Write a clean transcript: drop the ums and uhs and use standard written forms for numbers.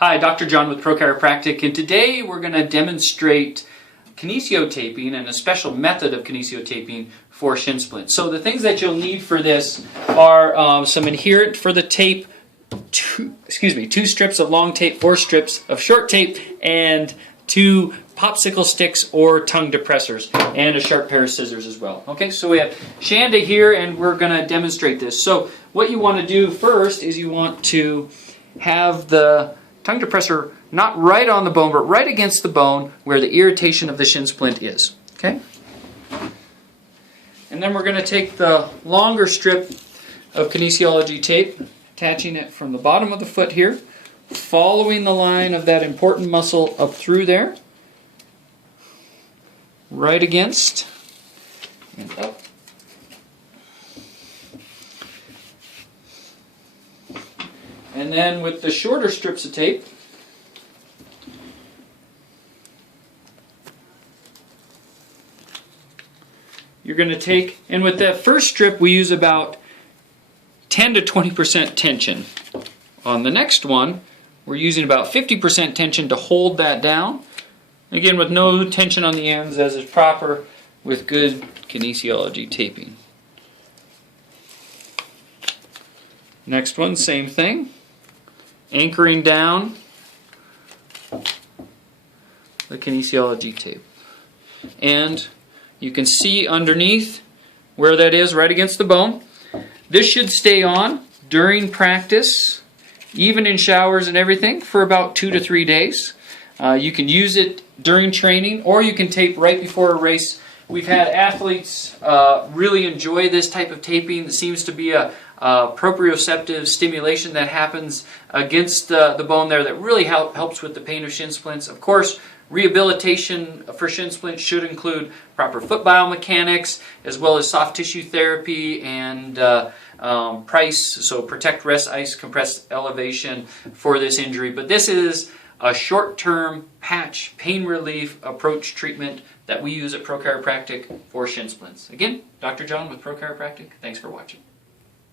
Hi, Dr. John with Pro Chiropractic, and today we're going to demonstrate kinesiotaping and a special method of kinesiotaping for shin splint. So the things that you'll need for this are some adherent for the tape, two strips of long tape, 4 strips of short tape, and 2 popsicle sticks or tongue depressors, and a sharp pair of scissors as well. Okay, so we have Shanda here, and we're going to demonstrate this. So what you want to do first is you want to have the tongue depressor not right on the bone, but right against the bone where the irritation of the shin splint is. Okay? And then we're going to take the longer strip of kinesiology tape, attaching it from the bottom of the foot here, following the line of that important muscle up through there, right against, and up. And then with the shorter strips of tape, you're going to take, and with that first strip we use about 10 to 20% tension. On the next one, we're using about 50% tension to hold that down. Again, with no tension on the ends, as is proper with good kinesiology taping. Next one, same thing. Anchoring down the kinesiology tape. And you can see underneath where that is, right against the bone. This should stay on during practice, even in showers and everything, for about 2 to 3 days. You can use it during training, or you can tape right before a race. We've had athletes really enjoy this type of taping. It seems to be a proprioceptive stimulation that happens against the bone there that really helps with the pain of shin splints. Of course, rehabilitation for shin splints should include proper foot biomechanics, as well as soft tissue therapy and PRICE, so protect, rest, ice, compress, elevation for this injury. But this is a short-term patch pain relief approach treatment that we use at Pro Chiropractic for shin splints. Again, Dr. John with Pro Chiropractic. Thanks for watching.